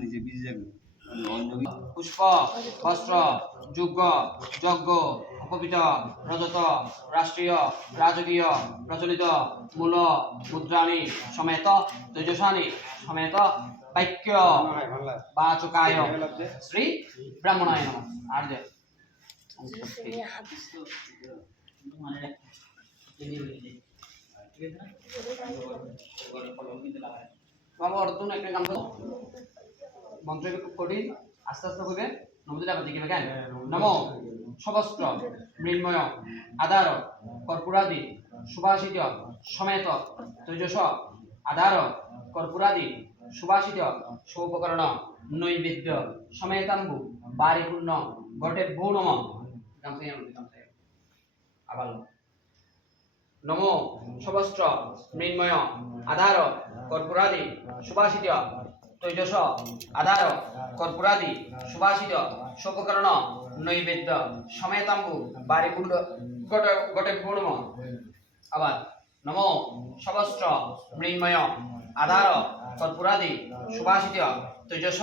নিজে বিজি যাবে পুষ্প বস্ত্র যুগ যজ্ঞ উপবিত রজত রাষ্ট্রীয় রাজকীয় প্রচলিত মূল মুদ্রাণী সমেত তেজসানি সমেত বাক্য বাচকায় শ্রী ব্রাহ্মণায় নমঃ। আর যে বাবা অর্থন একটা কাম মন্ত্র খুব কঠিন, আস্তে আস্তে হবে। নমোদিটা আবার দেখবে কেন নমো সবস্ত্র মৃন্ময় আধার কর্পূরাদি সুভাষিত সমেত তেজস আধার কর্পূরাদি সুভাষিত সৌপকরণ নৈবেদ্য সমেতাম্বু বারিপূর্ণ ঘটে ভূ নম আবার নমো সবস্ত্র মৃন্ময় আধার কর্পূরাদি সুভাষিত তৈজস আধার কর্পূরাদি সুভাষিত শোককরণ নৈবেদ্য সমেতাম্বু বারিপূর্ণ গটে পূর্ণ আবার নমো সবস্ত্র মৃন্ময় আধার কর্পূরাদি সুভাষিত তৈজস